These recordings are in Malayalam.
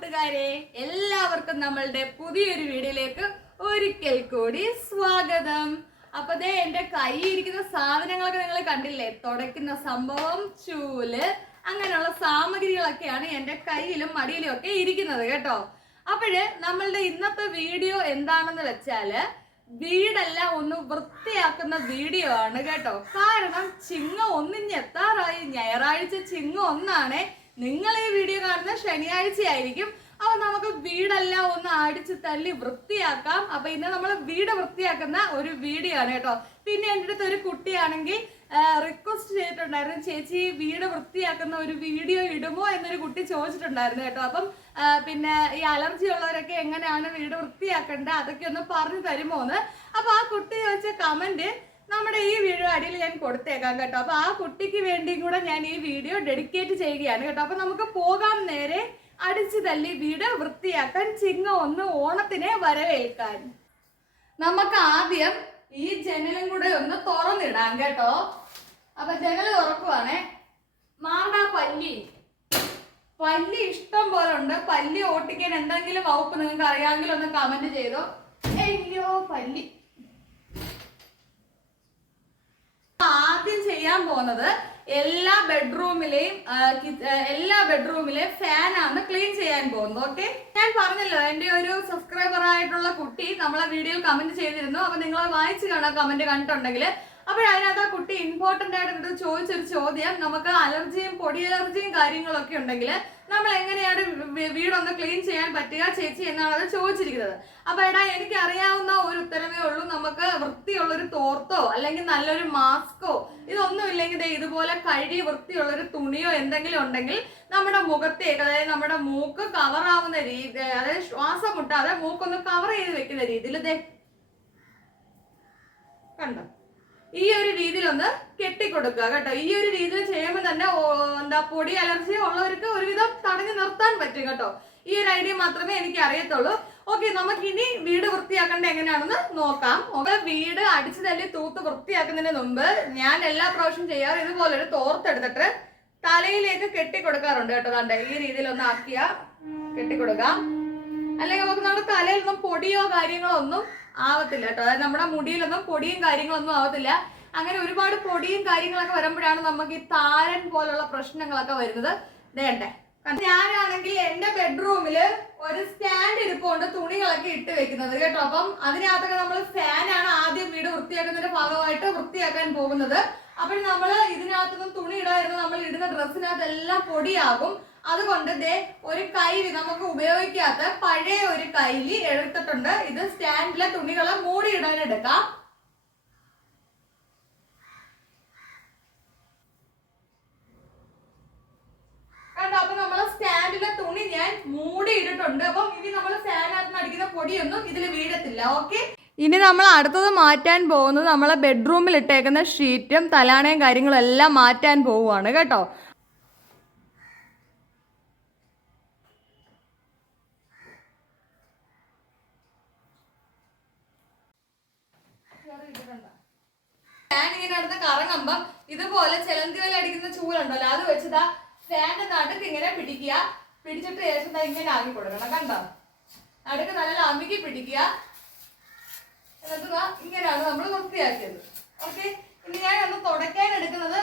കൂട്ടുകാരെ എല്ലാവർക്കും നമ്മളുടെ പുതിയൊരു വീഡിയോയിലേക്ക് ഒരിക്കൽ കൂടി സ്വാഗതം. അപ്പൊ ദേ എന്റെ കയ്യിരിക്കുന്ന സാധനങ്ങളൊക്കെ നിങ്ങൾ കണ്ടില്ലേ? തുടയ്ക്കുന്ന സംഭവം ചൂൽ അങ്ങനെയുള്ള സാമഗ്രികളൊക്കെയാണ് എന്റെ കയ്യിലും മടിയിലും ഒക്കെ ഇരിക്കുന്നത് കേട്ടോ. അപ്പോഴ് നമ്മളുടെ ഇന്നത്തെ വീഡിയോ എന്താണെന്ന് വെച്ചാൽ വീടെല്ലാം ഒന്ന് വൃത്തിയാക്കുന്ന വീഡിയോ ആണ് കേട്ടോ. കാരണം ചിങ്ങ ഒന്നിഞ്ഞെത്താറായി ഞായറാഴ്ച ചിങ്ങ ഒന്നാണ്. നിങ്ങൾ ഈ വീഡിയോ കാണുന്ന ശനിയാഴ്ച ആയിരിക്കും അപ്പൊ നമുക്ക് വീടെല്ലാം ഒന്ന് അടിച്ച് തല്ലി വൃത്തിയാക്കാം. അപ്പൊ ഇന്ന് നമ്മൾ വീട് വൃത്തിയാക്കുന്ന ഒരു വീഡിയോ ആണ് കേട്ടോ. പിന്നെ എന്റെ അടുത്ത് ഒരു കുട്ടിയാണെങ്കിൽ റിക്വസ്റ്റ് ചെയ്തിട്ടുണ്ടായിരുന്നു ചേച്ചി വീട് വൃത്തിയാക്കുന്ന ഒരു വീഡിയോ ഇടുമോ? എന്നൊരു കുട്ടി ചോദിച്ചിട്ടുണ്ടായിരുന്നു കേട്ടോ. അപ്പം പിന്നെ ഈ അലർജി ഉള്ളവരൊക്കെ എങ്ങനെയാണ് വീട് വൃത്തിയാക്കേണ്ടത്? അതൊക്കെ ഒന്ന് പറഞ്ഞു തരുമോ എന്ന് അപ്പൊ ആ കുട്ടി ചോദിച്ച കമന്റ് നമ്മുടെ ഈ വീഡിയോ അടിയിൽ ഞാൻ കൊടുത്തേക്കാം കേട്ടോ. അപ്പൊ ആ കുട്ടിക്ക് വേണ്ടിയും കൂടെ ഞാൻ ഈ വീഡിയോ ഡെഡിക്കേറ്റ് ചെയ്യുകയാണ് കേട്ടോ. അപ്പൊ നമുക്ക് പോകാം നേരെ. അടിച്ചു തല്ലി വീട് വൃത്തിയാക്കാൻ ചിങ്ങ ഒന്ന് ഓണത്തിനെ വരവേൽക്കാൻ. നമുക്ക് ആദ്യം ഈ ജനലും കൂടെ ഒന്ന് തുറന്നിടാം കേട്ടോ. അപ്പൊ ജനൽ തുറക്കുവാണേ. മാണ്ട പല്ലി. പല്ലി ഇഷ്ടം പോലെ ഉണ്ട്. പല്ലി ഓട്ടിക്കാൻ എന്തെങ്കിലും വകുപ്പ് നിങ്ങൾക്ക് അറിയാമെങ്കിൽ ഒന്ന് കമന്റ് ചെയ്തോ. അയ്യോ പല്ലി. ആദ്യം ചെയ്യാൻ പോകുന്നത് എല്ലാ ബെഡ്റൂമിലെയും എല്ലാ ബെഡ്റൂമിലെയും ഫാനാണ് ക്ലീൻ ചെയ്യാൻ പോകുന്നത് ഓക്കെ ഞാൻ പറഞ്ഞല്ലോ എന്റെ ഒരു സബ്സ്ക്രൈബർ ആയിട്ടുള്ള കുട്ടി നമ്മളെ വീഡിയോയിൽ കമന്റ് ചെയ്തിരുന്നു. അപ്പൊ നിങ്ങൾ വായിച്ചു കാണാം കമന്റ് കണ്ടിട്ടുണ്ടെങ്കിൽ അപ്പോൾ അതിനകത്ത് ആ കുട്ടി ഇമ്പോർട്ടന്റ് ആയിട്ട് എടുത്ത് ചോദിച്ചൊരു ചോദ്യം. നമുക്ക് അലർജിയും പൊടി അലർജിയും കാര്യങ്ങളൊക്കെ ഉണ്ടെങ്കിൽ നമ്മൾ എങ്ങനെയാണ് വീടൊന്ന് ക്ലീൻ ചെയ്യാൻ പറ്റുക ചേച്ചി എന്നാണ് അത് ചോദിച്ചിരിക്കുന്നത്. അപ്പൊ എടാ എനിക്ക് അറിയാവുന്ന ഒരു ഉത്തരമേ ഉള്ളൂ. നമുക്ക് വൃത്തിയുള്ളൊരു തോർത്തോ അല്ലെങ്കിൽ നല്ലൊരു മാസ്കോ ഇതൊന്നും ഇല്ലെങ്കിൽ ഇതുപോലെ കഴുകി വൃത്തിയുള്ളൊരു തുണിയോ എന്തെങ്കിലും ഉണ്ടെങ്കിൽ നമ്മുടെ മുഖത്തേക്ക് അതായത് നമ്മുടെ മൂക്ക് കവർ ആവുന്ന രീതി അതായത് ശ്വാസം മുട്ടാതെ മൂക്കൊന്ന് കവർ ചെയ്ത് വെക്കുന്ന രീതിയിൽ ഇതേ കണ്ടോ? ഈ ഒരു രീതിയിൽ ഒന്ന് കെട്ടിക്കൊടുക്കുക കേട്ടോ. ഈ ഒരു രീതിയിൽ ചെയ്യുമ്പോൾ തന്നെ എന്താ പൊടി അലർജി ഉള്ളവർക്ക് ഒരുവിധം തടഞ്ഞു നിർത്താൻ പറ്റും കേട്ടോ. ഈ ഒരു ഐഡിയ മാത്രമേ എനിക്ക് അറിയത്തുള്ളൂ. ഓക്കെ നമുക്ക് ഇനി വീട് വൃത്തിയാക്കേണ്ട എങ്ങനെയാണെന്ന് നോക്കാം. ഓക്കെ വീട് അടിച്ചു തല്ലി തൂത്ത് വൃത്തിയാക്കുന്നതിന് മുമ്പ് ഞാൻ എല്ലാ പ്രാവശ്യം ചെയ്യാറ് ഇതുപോലെ ഒരു തോർത്തെടുത്തിട്ട് തലയിലേക്ക് കെട്ടിക്കൊടുക്കാറുണ്ട് കേട്ടോ. കണ്ടേ ഈ രീതിയിൽ ഒന്ന് ആക്കിയ കെട്ടിക്കൊടുക്കാം. അല്ലെങ്കിൽ നമുക്ക് നമ്മുടെ തലയിൽ ഒന്നും പൊടിയോ കാര്യങ്ങളോ ഒന്നും ആവത്തില്ല കേട്ടോ. അതായത് നമ്മുടെ മുടിയിലൊന്നും പൊടിയും കാര്യങ്ങളൊന്നും ആവത്തില്ല. അങ്ങനെ ഒരുപാട് പൊടിയും കാര്യങ്ങളൊക്കെ വരുമ്പോഴാണ് നമുക്ക് ഈ താരൻ പോലുള്ള പ്രശ്നങ്ങളൊക്കെ വരുന്നത്. വേണ്ടേ ഞാനാണെങ്കിൽ എന്റെ ബെഡ്റൂമിൽ ഒരു സ്റ്റാൻഡ് ഇരിപ്പുണ്ട് തുണികളൊക്കെ ഇട്ട് വെക്കുന്നത് കേട്ടോ. അപ്പം അതിനകത്തൊക്കെ നമ്മൾ ഫാനാണ് ആദ്യം വീട് വൃത്തിയാക്കുന്നതിന്റെ ഭാഗമായിട്ട് വൃത്തിയാക്കാൻ പോകുന്നത്. അപ്പോൾ നമ്മൾ ഇതിനകത്തൊന്നും തുണി ഇടായിരുന്നു നമ്മൾ ഇടുന്ന ഡ്രസ്സിനകത്ത് എല്ലാം പൊടിയാകും. അതുകൊണ്ട് ദേ ഒരു കൈലി നമുക്ക് ഉപയോഗിക്കാത്ത പഴയ ഒരു കൈലി എടുത്തിട്ടുണ്ട്. ഇത് സ്റ്റാൻഡിലെ തുണികളെ മൂടിയിടാൻ എടുക്കാം. കണ്ടോ? അപ്പൊ നമ്മൾ സ്റ്റാൻഡിലെ തുണി ഞാൻ മൂടി ഇട്ടിട്ടുണ്ട് അപ്പം ഇനി നമ്മൾ സ്റ്റാൻഡിനകത്ത് അടിക്കുന്ന പൊടിയൊന്നും ഇതിൽ വീഴത്തില്ല. ഓക്കെ? ഇനി നമ്മൾ അടുത്തത് മാറ്റാൻ പോകുന്നത് നമ്മളെ ബെഡ്റൂമിൽ ഇട്ടേക്കുന്ന ഷീറ്റും തലാണയും കാര്യങ്ങളും എല്ലാം മാറ്റാൻ പോവുകയാണ് കേട്ടോ. ഫാൻ ഇങ്ങനെ അടുത്ത് കറങ്ങുമ്പം ഇതുപോലെ ചെലന്തിവല അടിക്കുന്ന ചൂലുണ്ടല്ലോ അത് വെച്ചതാ ഫാന്റെ നടുക്ക് ഇങ്ങനെ പിടിക്കുക. പിടിച്ചിട്ട് ശേഷം ഇങ്ങനെ ആക്കി കൊടുക്കണം കണ്ടോ? നടുക്ക് നല്ല അമുക്കി പിടിക്കുക. എന്നിട്ട് ഇങ്ങനെയാണ് നമ്മൾ വൃത്തിയാക്കിയത്. ഓക്കെ? ഇനി ഞാൻ ഒന്ന് തുടയ്ക്കാൻ എടുക്കുന്നത്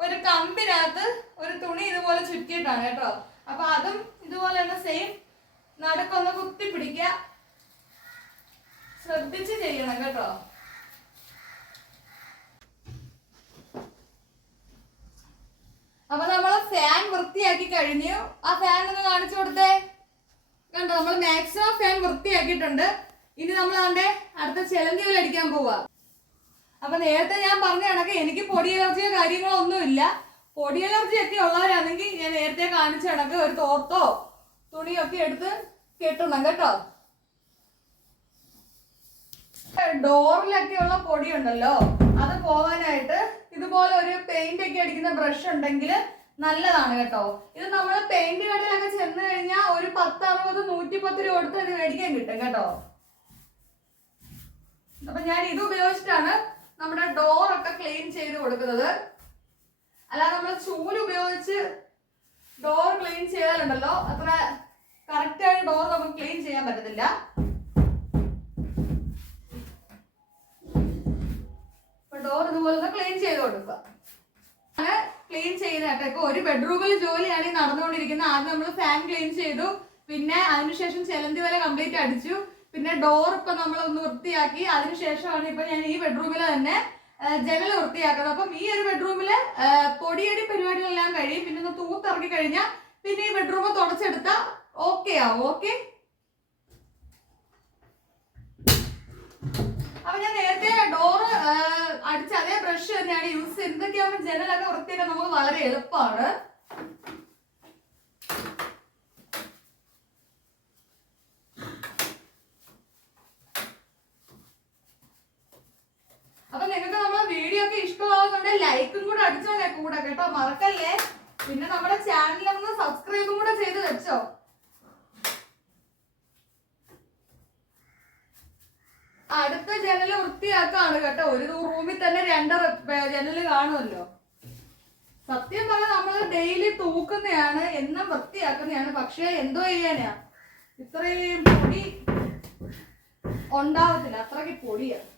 ഒരു കമ്പിനകത്ത് ഒരു തുണി ഇതുപോലെ ചുറ്റിയിട്ടാണ് കേട്ടോ. അപ്പൊ അതും ഇതുപോലെ തന്നെ സെയിം നടുക്കൊന്ന് കുത്തി പിടിക്കുക. ശ്രദ്ധിച്ച് ചെയ്യണം കേട്ടോ അപ്പൊ നമ്മൾ ഫാൻ വൃത്തിയാക്കി കഴിഞ്ഞു. ആ ഫാൻ ഒന്ന് കാണിച്ചു കൊടുത്തേ. കണ്ടോ നമ്മൾ മാക്സിമം ഫാൻ വൃത്തിയാക്കിയിട്ടുണ്ട്. ഇനി നമ്മൾ അതിന്റെ അടുത്ത ചെലന്തികൾ അടിക്കാൻ പോവാ. അപ്പൊ നേരത്തെ ഞാൻ പറഞ്ഞ കണക്ക് എനിക്ക് പൊടി അലർജിയോ കാര്യങ്ങളോ ഒന്നുമില്ല. പൊടി അലർജി ഒക്കെ ഉള്ളവരാണെങ്കിൽ ഞാൻ നേരത്തെ കാണിച്ച കണക്ക് ഒരു തോർത്തോ തുണിയൊക്കെ എടുത്ത് കെട്ടണം കേട്ടോ. ഡോറിലൊക്കെ ഉള്ള പൊടി ഉണ്ടല്ലോ അത് പോകാനായിട്ട് ഇതുപോലെ ഒരു പെയിന്റ് ഒക്കെ അടിക്കുന്ന ബ്രഷ് ഉണ്ടെങ്കിൽ നല്ലതാണ് കേട്ടോ. ഇത് നമ്മൾ പെയിന്റ് കടയിലൊക്കെ ചെന്ന് കഴിഞ്ഞാൽ ഒരു പത്ത് അറുപത് നൂറ്റി പത്ത് രൂപ കൊടുത്ത് ഇത് മേടിക്കാൻ കിട്ടും കേട്ടോ. അപ്പൊ ഞാൻ ഇത് ഉപയോഗിച്ചിട്ടാണ് നമ്മുടെ ഡോർ ഒക്കെ ക്ലീൻ ചെയ്ത് കൊടുക്കുന്നത്. അല്ലാതെ നമ്മൾ ചൂൽ ഉപയോഗിച്ച് ഡോർ ക്ലീൻ ചെയ്താലുണ്ടല്ലോ അത്ര കറക്റ്റ് ആയി ഡോർ നമുക്ക് ക്ലീൻ ചെയ്യാൻ പറ്റത്തില്ല. ഡോർ ഇതുപോലെ ക്ലീൻ ചെയ്ത് കൊടുക്കുക. ക്ലീൻ ചെയ്യുന്നതായിട്ട് ഇപ്പൊ ഒരു ബെഡ്റൂമിൽ ജോലിയാണ് ഈ നടന്നുകൊണ്ടിരിക്കുന്നത്. ആദ്യം നമ്മൾ ഫാൻ ക്ലീൻ ചെയ്തു. പിന്നെ അതിനുശേഷം ചെലന്തി വരെ കംപ്ലീറ്റ് അടിച്ചു. പിന്നെ ഡോർ ഇപ്പൊ നമ്മൾ ഒന്ന് വൃത്തിയാക്കി. അതിനുശേഷമാണ് ഇപ്പൊ ഞാൻ ഈ ബെഡ്റൂമിൽ തന്നെ ജനൽ വൃത്തിയാക്കുന്നത്. അപ്പം ഈ ഒരു ബെഡ്റൂമിൽ ആ, പൊടിയടി പരിപാടികളെല്ലാം കഴിയും. പിന്നെ ഒന്ന് തൂത്തിറക്കി കഴിഞ്ഞാൽ പിന്നെ ഈ ബെഡ്റൂം തുടച്ചെടുത്താൽ ഓക്കെ ആവും. ഓക്കെ അപ്പൊ ഞാൻ നേരത്തെ ഡോറ് അടിച്ച അതേ ബ്രഷ് തന്നെയാണ് യൂസ് ചെയ്യുന്നത് ഇതൊക്കെയാകുമ്പോൾ ജനലൊക്കെ വൃത്തിയൊക്കെ നമുക്ക് വളരെ എളുപ്പമാണ്. അപ്പൊ നിങ്ങൾക്ക് നമ്മളെ വീഡിയോ ഒക്കെ ഇഷ്ടമാകുന്നുണ്ടെങ്കിൽ ലൈക്കും കൂടെ അടിച്ചോളെ കൂടെ കേട്ടോ. മറക്കല്ലേ? പിന്നെ നമ്മുടെ ചാനൽ ഒന്ന് സബ്സ്ക്രൈബും കൂടെ ചെയ്ത് വെച്ചോ അടുത്ത ജനൽ വൃത്തിയാക്കാണ് കേട്ടോ ഒരു റൂമിൽ തന്നെ രണ്ട് ജനൽ കാണുമല്ലോ. സത്യം പറഞ്ഞാൽ നമ്മൾ ഡെയിലി തൂക്കുന്നതാണ് എന്നും വൃത്തിയാക്കുന്നതാണ് പക്ഷെ എന്തോ ചെയ്യാനാ? ഇത്രയും പൊടി ഉണ്ടാവത്തില്ല അത്രയ്ക്ക് പൊടിയാണ്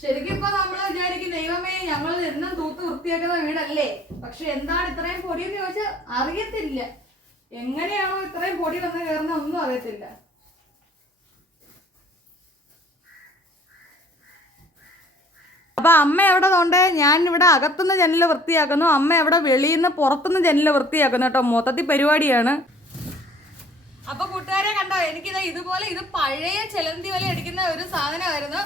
ശരിക്കും ഇപ്പൊ നമ്മൾ വിചാരിക്കും ദൈവമേ ഞങ്ങൾ എന്നും തൂത്ത് വൃത്തിയാക്കുന്ന വീടല്ലേ? പക്ഷെ എന്താണ് ഇത്രയും പൊടി എന്ന് ചോദിച്ചാൽ അറിയത്തില്ല. എങ്ങനെയാണോ ഇത്രയും പൊടി വന്ന് കയറുന്ന ഒന്നും അറിയത്തില്ല. അപ്പൊ അമ്മ എവിടെ തോണ്ടേ? ഞാൻ ഇവിടെ അകത്തുനിന്ന് ജനൽ വൃത്തിയാക്കുന്നു. അമ്മ എവിടെ വെളിയിൽ നിന്ന് പുറത്തുനിന്ന് ജനൽ വൃത്തിയാക്കുന്നു കേട്ടോ. മൊത്തത്തിൽ പരിപാടിയാണ്. അപ്പൊ കൂട്ടുകാരെ കണ്ടോ എനിക്കിത് ഇതുപോലെ ഇത് പഴയ ചെലന്തി വല അടിക്കുന്ന ഒരു സാധനമായിരുന്നു.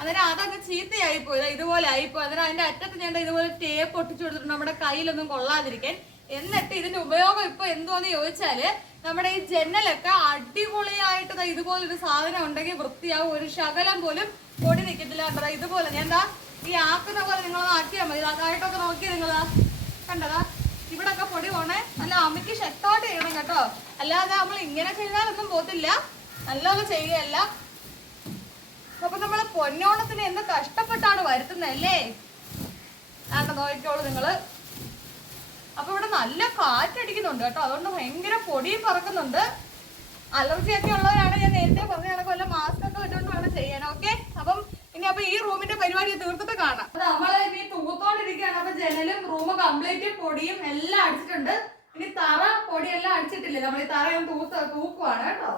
അന്നേരം അതങ്ങ് ചീത്തയായി പോയി ഇതുപോലെ ആയിപ്പോയി. അന്നേരം അതിന്റെ അറ്റത്ത് ഞാൻ ഇതുപോലെ ടേപ്പ് ഒട്ടിച്ചു കൊടുത്തിട്ടുണ്ട് നമ്മുടെ കയ്യിലൊന്നും കൊള്ളാതിരിക്കാൻ. എന്നിട്ട് ഇതിന്റെ ഉപയോഗം ഇപ്പൊ എന്തോന്ന് ചോദിച്ചാൽ നമ്മുടെ ഈ ജനലൊക്കെ അടിപൊളിയായിട്ട് ഇതുപോലൊരു സാധനം ഉണ്ടെങ്കിൽ വൃത്തിയാവും. ഒരു ശകലം പോലും പൊടി നിൽക്കത്തില്ല ഇതുപോലെ ഞാൻ എന്താ ഈ ആക്കുന്ന പോലെ നിങ്ങൾ ആക്കിയാൽ മതി. അതായിട്ടൊക്കെ നോക്കി നിങ്ങൾ കണ്ടതാ? ഇവിടെ ഒക്കെ പൊടി പോണേ. നല്ല അമ്മയ്ക്ക് ശക്തമായിട്ട് ചെയ്യണം കേട്ടോ. അല്ലാതെ നമ്മൾ ഇങ്ങനെ ചെയ്താലൊന്നും പോത്തില്ല. നല്ലോണം ചെയ്യല്ല അപ്പൊ നമ്മൾ പൊന്നോണത്തിന് എന്ത് കഷ്ടപ്പെട്ടാണ് വരുത്തുന്നല്ലേ ആണ്ട നോക്കിക്കോളൂ നിങ്ങൾ. അപ്പൊ ഇവിടെ നല്ല കാറ്റടിക്കുന്നുണ്ട് കേട്ടോ. അതുകൊണ്ട് ഭയങ്കര പൊടിയും പറക്കുന്നുണ്ട്. അലർജി ഒക്കെ ഉള്ളവരാണ് ഞാൻ നേരത്തെ പറഞ്ഞ കണക്ക് മാസ്ക് ഒക്കെ ഇട്ടുകൊണ്ട് വേണം ചെയ്യാൻ ഓക്കെ അപ്പം ഇനി അപ്പൊ ഈ റൂമിന്റെ പരിപാടി തീർത്തിട്ട് കാണാം. നമ്മൾ ഇനി തൂത്തോണ്ടിരിക്കുകയാണ്. അപ്പൊ ജനലും റൂം കംപ്ലീറ്റ് പൊടിയും എല്ലാം അടിച്ചിട്ടുണ്ട്. ഇനി തറ പൊടിയെല്ലാം അടിച്ചിട്ടില്ല? നമ്മൾ ഈ തറ തൂക്കുവാണ് കേട്ടോ.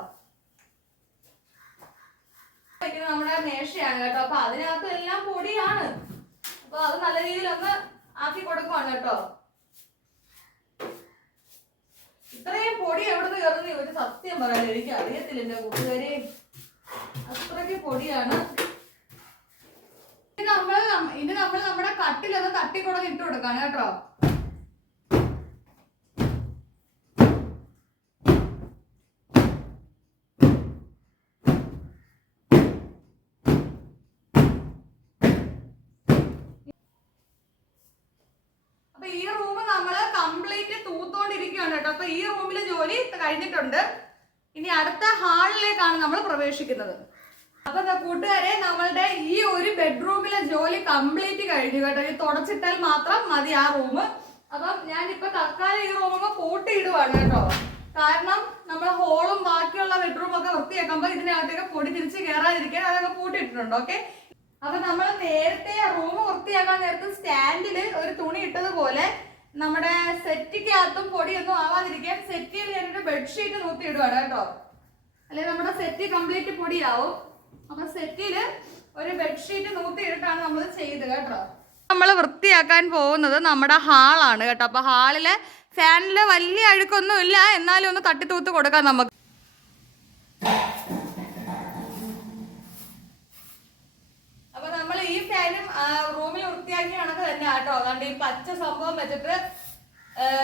നമ്മുടെ മേശയാണ് കേട്ടോ. അപ്പൊ അതിനകത്ത് എല്ലാം പൊടിയാണ്. അപ്പൊ അത് നല്ല രീതിയിൽ ഒന്ന് ആക്കി കൊടുക്കുവാണ് കേട്ടോ. ഇത്രയും പൊടി എവിടുന്ന് കയറുന്ന? ഒരു സത്യം പറയാൻ എനിക്ക് അറിയത്തില്ല എന്റെ കൂട്ടുകാരെ. അത്രയ്ക്ക് പൊടിയാണ്. ഇനി നമ്മൾ നമ്മുടെ അപ്പൊ ഈ റൂം നമ്മൾ കംപ്ലീറ്റ് തൂത്തോണ്ടിരിക്കുകയാണ് കേട്ടോ. അപ്പൊ ഈ റൂമിലെ ജോലി കഴിഞ്ഞിട്ടുണ്ട്. ഇനി അടുത്ത ഹാളിലേക്കാണ് നമ്മൾ പ്രവേശിക്കുന്നത്. അപ്പൊ കൂട്ടുകാരെ നമ്മളുടെ ഈ ഒരു ബെഡ്റൂമിലെ ജോലി കംപ്ലീറ്റ് കഴിഞ്ഞു കേട്ടോ. ഈ തുടച്ചിട്ടാൽ മാത്രം മതി ആ റൂം. അപ്പം ഞാനിപ്പോ തൽക്കാലം ഈ റൂം പൂട്ടിയിടുവാണ് കേട്ടോ. കാരണം നമ്മൾ ഹോളും ബാക്കിയുള്ള ബെഡ്റൂം ഒക്കെ വൃത്തിയാക്കുമ്പോൾ ഇതിനകത്തേക്ക് പൊടി തിരിച്ച് കയറാതിരിക്കാൻ അതൊക്കെ പൂട്ടിയിട്ടുണ്ട് ഓക്കെ? അപ്പൊ നമ്മൾ നേരത്തെ റൂം വൃത്തിയാക്കാൻ നേരത്തെ സ്റ്റാൻഡിൽ ഒരു തുണി ഇട്ടതുപോലെ നമ്മുടെ സെറ്റിക്കകത്തും പൊടിയൊന്നും ആവാതിരിക്കാൻ സെറ്റിയിൽ ഞാനൊരു ബെഡ്ഷീറ്റ് നൂത്തി ഇടുവാണ് കേട്ടോ. അല്ലെങ്കിൽ നമ്മുടെ സെറ്റ് കംപ്ലീറ്റ് പൊടിയാവും. അപ്പൊ സെറ്റിൽ ഒരു ബെഡ്ഷീറ്റ് നൂത്തി ഇട്ടാണ് നമ്മൾ ചെയ്ത് കേട്ടോ. നമ്മൾ വൃത്തിയാക്കാൻ പോകുന്നത് നമ്മുടെ ഹാളാണ് കേട്ടോ. അപ്പൊ ഹാളിലെ ഫാനിൽ വലിയ അഴുക്കൊന്നും ഇല്ല എന്നാലും ഒന്ന് തട്ടി തൂത്ത് കൊടുക്കാം നമുക്ക്. അപ്പൊ നമ്മൾ ഈ ഫാനും റൂമിൽ വൃത്തിയാക്കി കണക്ക് തന്നെ കേട്ടോ. അതുകൊണ്ട് ഈ പച്ച സംഭവം വെച്ചിട്ട്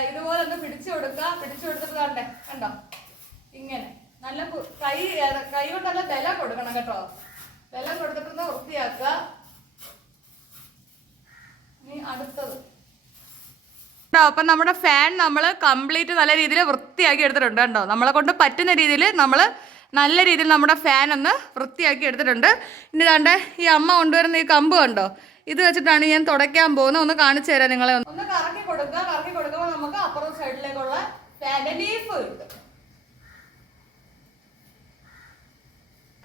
ഇതുപോലെ ഒന്ന് പിടിച്ചു കൊടുക്കുക പിടിച്ചു കൊടുത്തിട്ട് കണ്ടേ കണ്ടോ? ഇങ്ങനെ. നല്ല കൈ കൈ കൊണ്ട് നല്ല വില കൊടുക്കണം കേട്ടോ. വില കൊടുത്തിട്ടൊന്ന് വൃത്തിയാക്കുക. ഇനി അടുത്തത്. അപ്പൊ നമ്മുടെ ഫാൻ നമ്മൾ കംപ്ലീറ്റ് നല്ല രീതിയിൽ വൃത്തിയാക്കി എടുത്തിട്ടുണ്ട് കേട്ടോ നമ്മളെ കൊണ്ട് പറ്റുന്ന രീതിയിൽ നമ്മൾ നല്ല രീതിയിൽ നമ്മുടെ ഫാൻ ഒന്ന് വൃത്തിയാക്കി എടുത്തിട്ടുണ്ട്. ഇനി ദാണ്ട് ഈ അമ്മ കൊണ്ടുവരുന്ന ഈ കമ്പ് കണ്ടോ? ഇത് വെച്ചിട്ടാണ് ഞാൻ തുടയ്ക്കാൻ പോകുന്നത്. ഒന്ന് കാണിച്ചു തരാം നിങ്ങളെ ഒന്ന്. ഒന്ന് കറക്കി കൊടുക്കുക. കറക്കി കൊടുക്കുമ്പോൾ നമുക്ക് അപ്പുറം സൈഡിലേക്കുള്ള ഫാന്റെ ലീഫ് കിട്ടും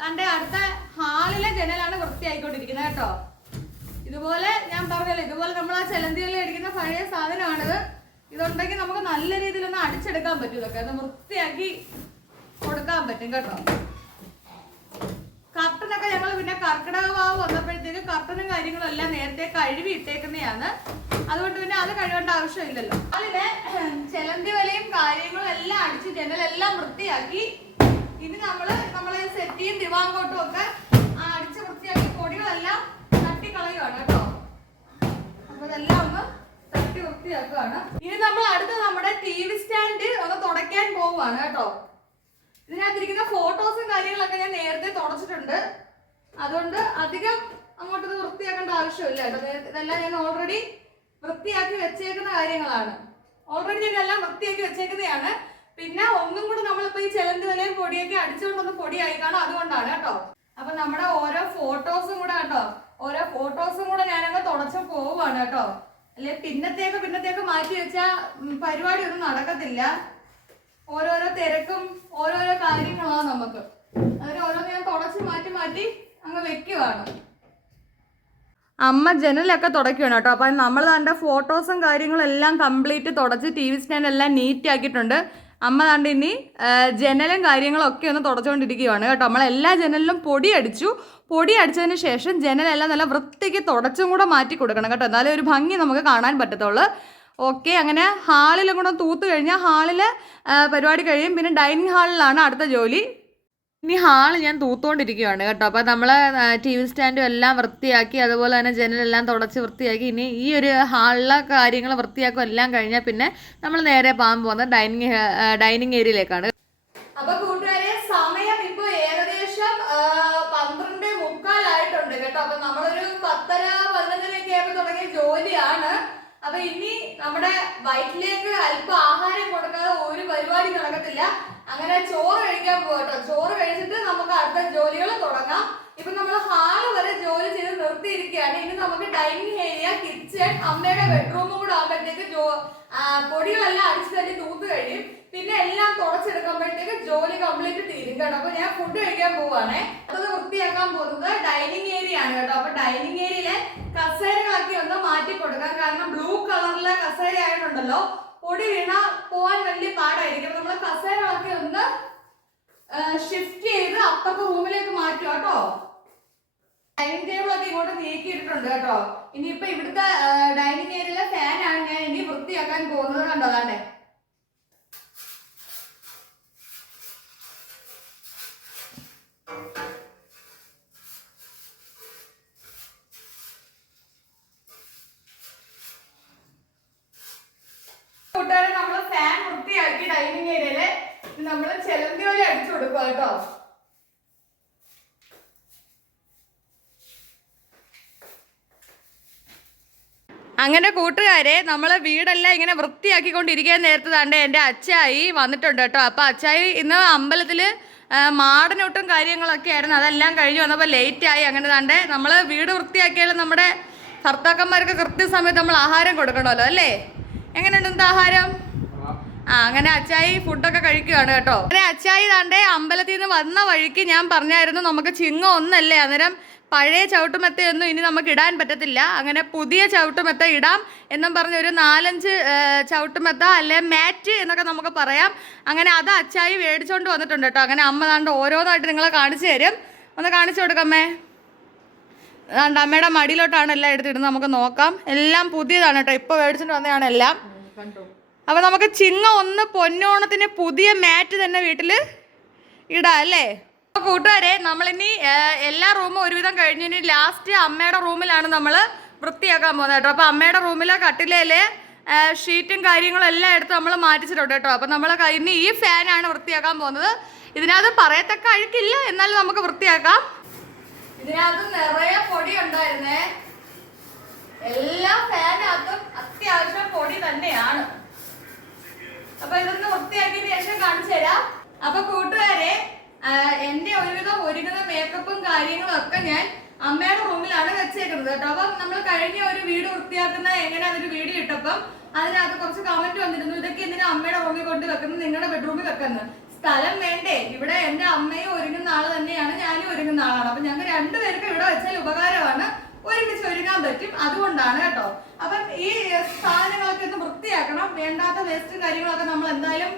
തന്റെ അടുത്ത ഹാളിലെ ജനലാണ് വൃത്തിയായിക്കൊണ്ടിരിക്കുന്നത് കേട്ടോ. ഇതുപോലെ ഞാൻ പറഞ്ഞല്ലോ ഇതുപോലെ നമ്മൾ ആ ചെലന്തികളിൽ അടിക്കുന്ന പഴയ സാധനമാണിത്. ഇതുണ്ടെങ്കിൽ നമുക്ക് നല്ല രീതിയിൽ ഒന്ന് അടിച്ചെടുക്കാൻ പറ്റും ഇതൊക്കെ. ഒന്ന് വൃത്തിയാക്കി കൊടുക്കാൻ പറ്റും കേട്ടോ. കർട്ടനൊക്കെ ഞങ്ങൾ പിന്നെ കർക്കിടക വാവ് വന്നപ്പോഴത്തേക്ക് കർട്ടനും കാര്യങ്ങളും എല്ലാം നേരത്തെ കഴുകി ഇട്ടേക്കുന്നതാണ്. അതുകൊണ്ട് പിന്നെ അത് കഴുകേണ്ട ആവശ്യമില്ലല്ലോ. അതിന് ചെലന്തി വലയും കാര്യങ്ങളും എല്ലാം അടിച്ച് ജനലെല്ലാം വൃത്തിയാക്കി ഇനി നമ്മൾ നമ്മളെ സെറ്റിയും ദിവാങ്കോട്ടും ഒക്കെ അടിച്ച വൃത്തിയാക്കി പൊടികളെല്ലാം തട്ടിക്കളയുവാണ് കേട്ടോ. അപ്പൊ ഇതെല്ലാം ഒന്ന് തട്ടി വൃത്തിയാക്കുകയാണ് ഇനി നമ്മൾ അടുത്ത നമ്മുടെ ടി വി സ്റ്റാൻഡ് ഒന്ന് തുടയ്ക്കാൻ പോവുകയാണ് കേട്ടോ. ഇതിനകത്തിരിക്കുന്ന ഫോട്ടോസും കാര്യങ്ങളൊക്കെ ഞാൻ നേരത്തെ തുടച്ചിട്ടുണ്ട്. അതുകൊണ്ട് അധികം അങ്ങോട്ട് വൃത്തിയാക്കേണ്ട ആവശ്യമില്ല കേട്ടോ. ഇതെല്ലാം ഞാൻ ഓൾറെഡി വൃത്തിയാക്കി വെച്ചേക്കുന്ന കാര്യങ്ങളാണ്. ഓൾറെഡി ഞാൻ എല്ലാം വൃത്തിയാക്കി വെച്ചേക്കുന്നതാണ്. പിന്നെ ഒന്നും കൂടെ നമ്മളിപ്പോ ഈ ചെലന്തി വലയും പൊടിയൊക്കെ അടിച്ചുകൊണ്ടൊന്ന് പൊടിയായി കാണും അതുകൊണ്ടാണ് കേട്ടോ. അപ്പൊ നമ്മുടെ ഓരോ ഫോട്ടോസും കൂടെ കേട്ടോ ഓരോ ഫോട്ടോസും കൂടെ ഞാനങ്ങ് തുടച്ച് പോവുകയാണ് കേട്ടോ. അല്ലെ പിന്നത്തേക്ക് പിന്നത്തേക്ക് മാറ്റി വെച്ചാൽ പരിപാടി ഒന്നും നടക്കത്തില്ല. ഓരോരോ തിരക്കും ഓരോരോ കാര്യങ്ങളാണ് നമുക്ക്. അതിന് ഓരോന്ന് ഞാൻ തുടച്ച് മാറ്റി മാറ്റി അങ്ങ് വെക്കുവാണ്. അമ്മ ജനലൊക്കെ തുടയ്ക്കുകയാണ് കേട്ടോ. അപ്പം നമ്മൾ തന്റെ ഫോട്ടോസും കാര്യങ്ങളും എല്ലാം കംപ്ലീറ്റ് തുടച്ച് ടി വി സ്റ്റാൻഡ് എല്ലാം നീറ്റ് ആക്കിയിട്ടുണ്ട് അമ്മ കണ്ട് ഇനി ജനലും കാര്യങ്ങളും ഒക്കെ ഒന്ന് തുടച്ചുകൊണ്ടിരിക്കുകയാണ് കേട്ടോ. നമ്മൾ എല്ലാ ജനലിലും പൊടി അടിച്ചു. പൊടി അടിച്ചതിന് ശേഷം ജനലെല്ലാം നല്ല വൃത്തിക്ക് തുടച്ചും കൂടെ മാറ്റി കൊടുക്കണം കേട്ടോ. എന്നാലേ ഒരു ഭംഗി നമുക്ക് കാണാൻ പറ്റത്തുള്ളൂ. ഓക്കെ അങ്ങനെ ഹാളിലും കൂടെ തൂത്ത് കഴിഞ്ഞാൽ ഹാളിൽ പരിപാടി കഴിയും. പിന്നെ ഡൈനിങ് ഹാളിലാണ് അടുത്ത ജോലി. ഇനി ഹാൾ ഞാൻ തൂത്തുകൊണ്ടിരിക്കുകയാണ് കേട്ടോ. അപ്പോൾ നമ്മൾ ടി വി സ്റ്റാൻഡും എല്ലാം വൃത്തിയാക്കി അതുപോലെ തന്നെ ജനലെല്ലാം തുടച്ച് വൃത്തിയാക്കി ഇനി ഈ ഒരു ഹാളിലെ കാര്യങ്ങൾ വൃത്തിയാക്കും എല്ലാം കഴിഞ്ഞാൽ പിന്നെ നമ്മൾ നേരെ പോകാൻ പോകുന്നത് ഡൈനിങ് ഡൈനിങ് ഏരിയയിലേക്കാണ്. അപ്പൊ കൂട്ടുകാരെ സമയം ഇപ്പൊ ഏകദേശം പന്ത്രണ്ട് മുക്കാലായിട്ടുണ്ട് കേട്ടോ. അപ്പൊ നമ്മളൊരു പത്തര പതിനൊന്നരയൊക്കെ ആയപ്പോൾ തുടങ്ങിയ ജോലിയാണ്. അപ്പൊ ഇനി നമ്മുടെ വയറ്റിലേക്ക് അല്പം ആഹാരം കൊടുക്കാതെ ഒരു പരിപാടി നടക്കത്തില്ല. അങ്ങനെ ചോറ് കഴിക്കാൻ പോകട്ടോ ചോറ് അടുത്ത ജോലികൾ തുടങ്ങാം. ഇപ്പൊ നമ്മൾ ഹാൾ വരെ ജോലി ചെയ്ത് നിർത്തിയിരിക്കുകയാണ്. ഇനി നമുക്ക് ഡൈനിങ് ഏരിയ കിച്ചൺ അമ്മയുടെ ബെഡ്റൂമും കൂടെ ആകുമ്പോഴത്തേക്ക് ജോ പൊടികളെല്ലാം അടിച്ചു തന്നെ തൂത്ത് കഴിയും. പിന്നെ എല്ലാം തുടച്ചെടുക്കുമ്പോഴത്തേക്ക് ജോലി കംപ്ലീറ്റ് തീരും കേട്ടോ. അപ്പൊ ഞാൻ ഫുഡ് കഴിക്കാൻ പോവാണേ. അത് വൃത്തിയാക്കാൻ പോകുന്നത് ഡൈനിങ് ഏരിയ ആണ് കേട്ടോ. അപ്പൊ ഡൈനിങ് ഏരിയയിലെ കസേരകളൊക്കെ ഒന്ന് മാറ്റി കൊടുക്കാം. കാരണം ബ്ലൂ കളറിലെ കസേര ആയിട്ടുണ്ടല്ലോ പൊടി വീണ പോവാൻ വലിയ പാടായിരിക്കും. നമ്മൾ കസേരകളൊക്കെ ഒന്ന് ഷിഫ്റ്റ് ചെയ്ത് അപ്പുറത്തെ റൂമിലേക്ക് മാറ്റുക കേട്ടോ. ഡൈനിങ് ടേബിൾ ഒക്കെ ഇങ്ങോട്ട് നീക്കിയിട്ടുണ്ട് കേട്ടോ. ഇനിയിപ്പോ ഇവിടുത്തെ ഡൈനിങ് ഏരിയയിലെ ഫാനാണ് ഞാൻ ഇനി വൃത്തിയാക്കാൻ പോകുന്നത് കണ്ടോ? അതാണ്ടേ. അങ്ങനെ കൂട്ടുകാരെ നമ്മളെ വീടെല്ലാം ഇങ്ങനെ വൃത്തിയാക്കിക്കൊണ്ടിരിക്കാൻ നേരത്തെ താണ്ട് എന്റെ അച്ചായി വന്നിട്ടുണ്ട് കേട്ടോ. അപ്പോൾ അച്ചായി ഇന്ന് അമ്പലത്തിൽ മാടനൊട്ടും കാര്യങ്ങളൊക്കെ ആയിരുന്നു. അതെല്ലാം കഴിഞ്ഞ് വന്നപ്പോൾ ലേറ്റായി അങ്ങനെ താണ്ട് നമ്മൾ വീട് വൃത്തിയാക്കിയാലും നമ്മുടെ ഭർത്താക്കന്മാർക്ക് കൃത്യസമയത്ത് നമ്മൾ ആഹാരം കൊടുക്കണമല്ലോ അല്ലേ? എങ്ങനെയുണ്ട് എന്താ ആഹാരം? ആ അങ്ങനെ അച്ചായി ഫുഡൊക്കെ കഴിക്കുകയാണ് കേട്ടോ. അങ്ങനെ അച്ചായി താണ്ടേ അമ്പലത്തിൽ നിന്ന് വന്ന വഴിക്ക് ഞാൻ പറഞ്ഞായിരുന്നു നമുക്ക് ചിങ്ങം ഒന്നല്ലേ? അന്നേരം പഴയ ചവിട്ടുമെത്തയൊന്നും ഇനി നമുക്ക് ഇടാൻ പറ്റത്തില്ല. അങ്ങനെ പുതിയ ചവിട്ടുമെത്ത ഇടാം എന്നും പറഞ്ഞ ഒരു നാലഞ്ച് ചവിട്ടുമെത്ത അല്ലെ മാറ്റ് എന്നൊക്കെ നമുക്ക് പറയാം. അങ്ങനെ അത് അച്ചായി മേടിച്ചുകൊണ്ട് വന്നിട്ടുണ്ട് കേട്ടോ. അങ്ങനെ അമ്മ താണ്ട് ഓരോന്നായിട്ട് നിങ്ങളെ കാണിച്ചു തരും. ഒന്ന് കാണിച്ചു കൊടുക്കമ്മേ. അതുകൊണ്ട് അമ്മയുടെ മടിയിലോട്ടാണ് എല്ലാം എടുത്തിടുന്നത്. നമുക്ക് നോക്കാം. എല്ലാം പുതിയതാണ് കേട്ടോ. ഇപ്പോൾ മേടിച്ചിട്ട് വന്നതാണ് എല്ലാം. അപ്പൊ നമുക്ക് ചിങ്ങ ഒന്ന് പൊന്നോണത്തിന് പുതിയ മാറ്റ് തന്നെ വീട്ടിൽ ഇടാം അല്ലേ? കൂട്ടുകാരെ നമ്മളിനി എല്ലാ റൂമും ഒരുവിധം കഴിഞ്ഞു ഇനി ലാസ്റ്റ് അമ്മയുടെ റൂമിലാണ് നമ്മൾ വൃത്തിയാക്കാൻ പോകുന്നത് കേട്ടോ. അപ്പൊ അമ്മയുടെ റൂമിലെ കട്ടിലേൽ ഷീറ്റും കാര്യങ്ങളും എല്ലാം എടുത്ത് നമ്മൾ മാറ്റിച്ചിട്ടുണ്ട് കേട്ടോ. അപ്പൊ നമ്മൾ ഇനി ഈ ഫാനാണ് വൃത്തിയാക്കാൻ പോകുന്നത്. ഇതിനകത്ത് പറയത്തക്ക അഴുക്കില്ല എന്നാലും നമുക്ക് വൃത്തിയാക്കാം. ഇതിനകത്ത് നിറയെ പൊടി ഉണ്ടായിരുന്നേ. എല്ലാ ഫാനകത്തും അത്യാവശ്യം പൊടി തന്നെയാണ്. അപ്പൊ ഇതൊന്ന് വൃത്തിയാക്കിയതിന് ശേഷം കാണിച്ചു തരാം അപ്പൊ കൂട്ടുകാരെ എന്റെ ഒരുവിധം ഒരുവിധം മേക്കപ്പും കാര്യങ്ങളും ഒക്കെ ഞാൻ അമ്മയുടെ റൂമിലാണ് വെച്ചേക്കുന്നത് കേട്ടോ. അപ്പം നമ്മൾ കഴിഞ്ഞ ഒരു വീട് വൃത്തിയാക്കുന്ന എങ്ങനെ അതൊരു വീട് ഇട്ടപ്പം അതിനകത്ത് കുറച്ച് കമന്റ് വന്നിരുന്നു. ഇതൊക്കെ എന്തിനാ അമ്മയുടെ റൂമിൽ കൊണ്ട് വെക്കുന്നത്? നിങ്ങളുടെ ബെഡ്റൂമിൽ വെക്കുന്നത്. സ്ഥലം വേണ്ടേ? ഇവിടെ എന്റെ അമ്മയും ഒരുങ്ങുന്ന ആൾ തന്നെയാണ് ഞാനും ഒരുങ്ങുന്ന ആളാണ്. അപ്പൊ ഞങ്ങൾക്ക് രണ്ടുപേർക്ക് ഇവിടെ വെച്ചാൽ ഉപകാരമാണ്. ഒരുമിച്ച് ഒരുങ്ങാൻ പറ്റും. അതുകൊണ്ടാണ് കേട്ടോ. അപ്പം ഈ സാധനങ്ങളൊക്കെ ഒന്ന് വൃത്തിയാക്കണം. വേണ്ടാത്ത വേസ്റ്റും കാര്യങ്ങളൊക്കെ നമ്മൾ എന്തായാലും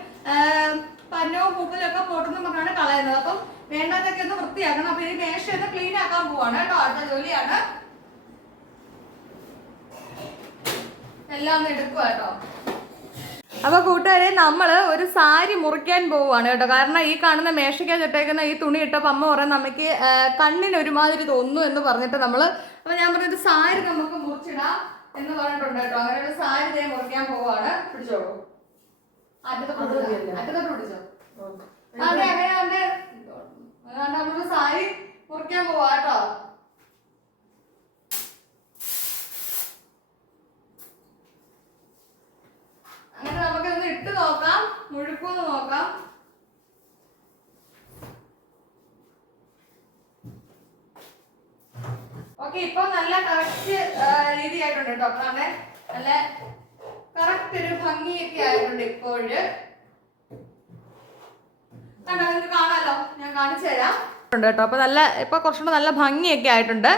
പന്നവും പൂപ്പലൊക്കെ പോട്ടെന്ന് പറഞ്ഞാണ് കളയുന്നത്. അപ്പം വേണ്ടതൊക്കെ ഒന്ന് വൃത്തിയാക്കണം. അപ്പൊ മേശം ഒന്ന് ക്ലീൻ ആക്കാൻ പോവാണ് കേട്ടോ. അടുത്ത ജോലിയാണ്. എല്ലാം എടുക്കുക കേട്ടോ. അപ്പൊ കൂട്ടുകാരെ നമ്മൾ ഒരു സാരി മുറിക്കാൻ പോവുകയാണ് കേട്ടോ. കാരണം ഈ കാണുന്ന മേശയ്ക്കകത്ത് ഇട്ടേക്കുന്ന ഈ തുണി ഇട്ടപ്പോ അമ്മ പറയാൻ നമുക്ക് കണ്ണിന് ഒരുമാതിരി തോന്നുന്നു എന്ന് പറഞ്ഞിട്ട് നമ്മൾ അപ്പൊ ഞാൻ പറഞ്ഞൊരു സാരി നമുക്ക് മുറിച്ചിടാം എന്ന് പറഞ്ഞിട്ടുണ്ട് കേട്ടോ. അങ്ങനെ ഒരു സാരി ഞാൻ മുറിക്കാൻ പോവാണ്. പിടിച്ചോളൂ. സാരി മുറിക്കാൻ പോവാട്ടോ അങ്ങനെ നമുക്കൊന്ന് ഇട്ട് നോക്കാം. മുഴുക്കൊന്ന് നോക്കാം. ഓക്കെ ഇപ്പൊ നല്ല കറക്റ്റ് രീതിയായിട്ടുണ്ട് കേട്ടോ. അപ്പൊ നല്ല കറക്റ്റ് ഒരു ഭംഗിയൊക്കെ ആയിട്ടുണ്ട് ഇപ്പോഴ്. കണ്ടോ ഞാൻ കാണിച്ചു തരാം. ഉണ്ട് കേട്ടോ. അപ്പൊ നല്ല ഇപ്പൊ കുറച്ചുകൂടെ നല്ല ഭംഗിയൊക്കെ ആയിട്ടുണ്ട്.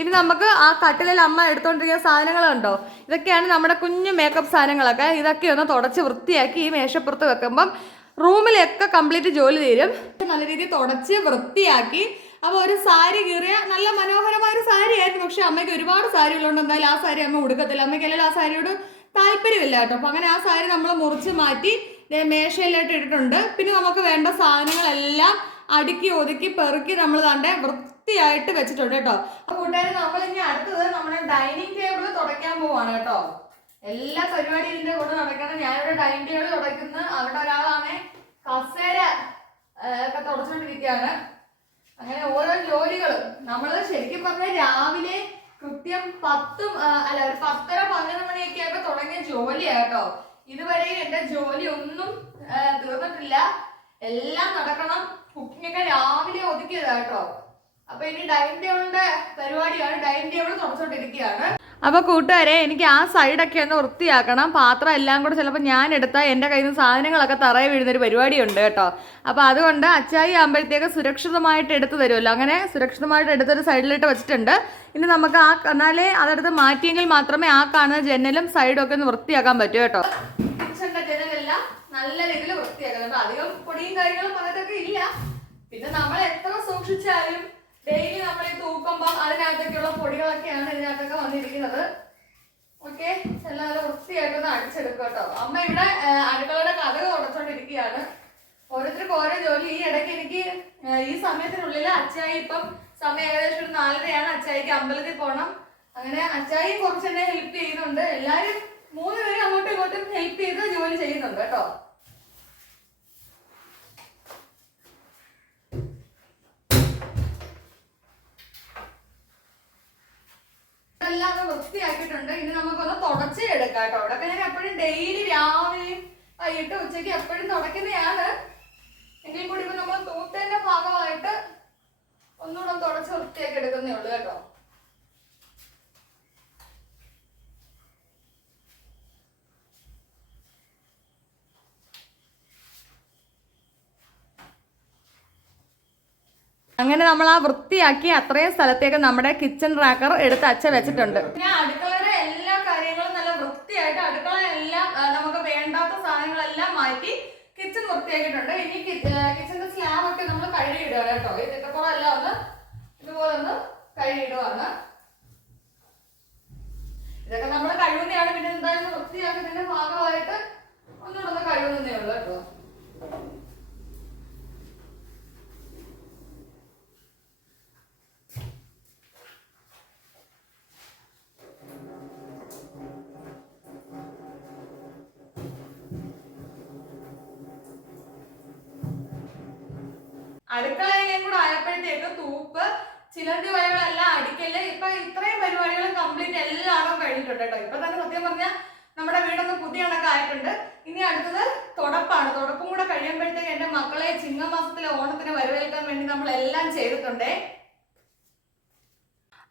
ഇനി നമുക്ക് ആ കട്ടിലിൽ അമ്മ എടുത്തോണ്ടിരിക്കുന്ന സാധനങ്ങളുണ്ടോ ഇതൊക്കെയാണ് നമ്മുടെ കുഞ്ഞു മേക്കപ്പ് സാധനങ്ങളൊക്കെ. ഇതൊക്കെ ഒന്ന് തുടച്ച് വൃത്തിയാക്കി ഈ മേശപ്പുറത്ത് വെക്കുമ്പം റൂമിലൊക്കെ കംപ്ലീറ്റ് ജോലി തീരും. നല്ല രീതിയിൽ തുടച്ച് വൃത്തിയാക്കി. അപ്പോൾ ഒരു സാരി കീറിയ നല്ല മനോഹരമായ ഒരു സാരി ആയിരുന്നു പക്ഷെ അമ്മയ്ക്ക് ഒരുപാട് സാരികളുണ്ട് എന്തായാലും ആ സാരി അമ്മ ഉടുക്കത്തില്ല. അമ്മയ്ക്ക് അല്ലെങ്കിൽ ആ സാരിയോട് താല്പര്യമില്ല കേട്ടോ. അപ്പൊ അങ്ങനെ ആ സാരി നമ്മൾ മുറിച്ച് മാറ്റി മേശയിലായിട്ട് ഇട്ടിട്ടുണ്ട്. പിന്നെ നമുക്ക് വേണ്ട സാധനങ്ങളെല്ലാം അടുക്കി ഒതുക്കി പെറുക്കി നമ്മൾ തന്നെ വൃത്തിയായിട്ട് വെച്ചിട്ടുണ്ട് കേട്ടോ. അപ്പൊ കൂട്ടുകാരി നമ്മൾ ഇനി അടുത്തത് നമ്മുടെ ഡൈനിങ് ടേബിൾ തുടയ്ക്കാൻ പോവാണ് കേട്ടോ. എല്ലാ പരിപാടിയും ഇതിന്റെ കൂടെ നടക്കണം ഞാനിവിടെ ഡൈനിങ് ടേബിൾ തുടയ്ക്കുന്ന. അവിടെ ഒരാളാണ് കസേര ഒക്കെ തുടച്ചുകൊണ്ടിരിക്കുകയാണ്. അങ്ങനെ ഓരോ ജോലികളും. നമ്മൾ ശരിക്കും പറഞ്ഞാൽ രാവിലെ കൃത്യം പത്തും അല്ല ഒരു പത്തര പതിനൊന്ന് മണിയൊക്കെ ആയപ്പോ തുടങ്ങിയ ജോലിയാ കേട്ടോ ഇതുവരെ എന്റെ ജോലി ഒന്നും തീർന്നിട്ടില്ല. എല്ലാം നടക്കണം. കുക്കിംഗ് ഒക്കെ രാവിലെ ഒതുക്കിയതാ കേട്ടോ അപ്പൊ ഇനി ഡൈനിങ് ടേബിളിന്റെ പരിപാടിയാണ്. ഡൈനിങ് ടേബിൾ തുടച്ചോണ്ടിരിക്കുകയാണ് അപ്പൊ കൂട്ടുകാരെ എനിക്ക് ആ സൈഡൊക്കെ ഒന്ന് വൃത്തിയാക്കണം. പാത്രം എല്ലാം കൂടെ ചിലപ്പോൾ ഞാൻ എടുത്താൽ എന്റെ കയ്യിൽ നിന്ന് സാധനങ്ങളൊക്കെ തറയെ വീഴുന്നൊരു പരിപാടിയുണ്ട് കേട്ടോ. അപ്പോൾ അതുകൊണ്ട് അച്ചായി ആകുമ്പോഴത്തേക്ക് സുരക്ഷിതമായിട്ട് എടുത്തു തരുമല്ലോ. അങ്ങനെ സുരക്ഷിതമായിട്ട് എടുത്തൊരു സൈഡിലിട്ട് വെച്ചിട്ടുണ്ട്. ഇനി നമുക്ക് ആ എന്നാലേ അതെടുത്ത് മാറ്റിയെങ്കിൽ മാത്രമേ ആ കാണുന്ന ജനലും സൈഡും ഒക്കെ ഒന്ന് വൃത്തിയാക്കാൻ പറ്റൂ കേട്ടോ. കിച്ചണിന്റെ ജനലെല്ലാം നല്ല രീതിയിൽ വൃത്തിയാക്കണം അധികം പൊടിയും കാര്യങ്ങളും പറഞ്ഞിട്ടൊക്കെ ഇല്ല. പിന്നെ നമ്മൾ എത്ര സൂക്ഷിച്ചാലും ഡെയിലി നമ്മൾ ഈ തൂക്കുമ്പം അതിനകത്തൊക്കെയുള്ള പൊടികളൊക്കെയാണ് ഇതിനകത്തൊക്കെ വന്നിരിക്കുന്നത്. ഓക്കെ? എല്ലാവരും വൃത്തിയായിട്ടൊന്ന് അടിച്ചെടുക്കും കേട്ടോ. അമ്മ ഇവിടെ അടുക്കളയുടെ കഥകൾ ഉടച്ചോണ്ടിരിക്കുകയാണ് ഓരോരുത്തർക്ക് ഓരോ ജോലി. ഈ ഇടയ്ക്ക് എനിക്ക് ഈ സമയത്തിനുള്ളിൽ അച്ചായി ഇപ്പം സമയം ഏകദേശം ഒരു നാലരയാണ്. അച്ചായിക്ക് അമ്പലത്തിൽ പോകണം അങ്ങനെ അച്ചായി കുറച്ച് എന്നെ ഹെൽപ്പ് ചെയ്യുന്നുണ്ട്. എല്ലാവരും മൂന്ന് പേരും അങ്ങോട്ടും ഇങ്ങോട്ടും ഹെൽപ്പ് ചെയ്ത് ജോലി ചെയ്യുന്നുണ്ട് കേട്ടോ. എല്ലാം വൃത്തിയാക്കിയിട്ടുണ്ട്. ഇനി നമുക്കൊന്ന് തുടച്ചേ എടുക്കാം കേട്ടോ അവിടെ. ഞാൻ എപ്പോഴും ഡെയിലി രാവിലെ വൈകിട്ട് ഉച്ചയ്ക്ക് എപ്പോഴും തുടയ്ക്കുന്നതാണ് എങ്കിൽ കൂടി ഇപ്പൊ നമ്മൾ തൂത്തേന്റെ ഭാഗമായിട്ട് ഒന്നുകൂടെ ഒന്ന് തുടച്ച് വൃത്തിയാക്കി എടുക്കുന്നേ ഉള്ളൂ കേട്ടോ. അങ്ങനെ നമ്മൾ ആ വൃത്തിയാക്കി അത്രയും സ്ഥലത്തേക്ക് നമ്മുടെ കിച്ചൺ റാക്കർ എടുത്ത് അച്ച വെച്ചിട്ടുണ്ട്. പിന്നെ അടുക്കളയുടെ എല്ലാ കാര്യങ്ങളും നല്ല വൃത്തിയായിട്ട് അടുക്കള എല്ലാം നമുക്ക് വേണ്ടാത്ത സാധനങ്ങളെല്ലാം മാറ്റി കിച്ചൺ വൃത്തിയാക്കിയിട്ടുണ്ട്. ഇനി കിച്ചന്റെ സ്ലാബ് ഒക്കെ നമ്മൾ കഴുകിയിടുക കേട്ടോ. ഈ എല്ലാം ഒന്ന് ഇതുപോലെ ഒന്ന് കഴുകിയിടുവാണ് ഇതൊക്കെ നമ്മൾ കഴിവുന്നതാണ് പിന്നെ എന്തായാലും വൃത്തിയാക്കുന്നതിന്റെ ഭാഗമായിട്ട് ഒന്നുകൂടെ ഒന്ന് കഴിവുന്നേ ഉള്ളൂ കേട്ടോ. അടുക്കളയിലേയും കൂടെ ആയപ്പോഴത്തേക്ക് തൂപ്പ് ചിലന്തി വയകളെല്ലാം അടിക്കൽ. ഇപ്പൊ ഇത്രയും പരിപാടികൾ കംപ്ലീറ്റ് എല്ലാവരും കഴിഞ്ഞിട്ടുണ്ട് കേട്ടോ. ഇപ്പൊ തന്നെ സത്യം പറഞ്ഞാൽ നമ്മുടെ വീടൊന്ന് പുതിയ കണക്കായിട്ടുണ്ട് ഇനി അടുത്തത് തുടപ്പാണ്. തുടപ്പും കൂടെ കഴിയുമ്പോഴത്തേക്ക് എന്റെ മക്കളെ ചിങ്ങമാസത്തിലെ ഓണത്തിന് വരവേൽക്കാൻ വേണ്ടി നമ്മൾ എല്ലാം ചെയ്തിട്ടുണ്ടേ.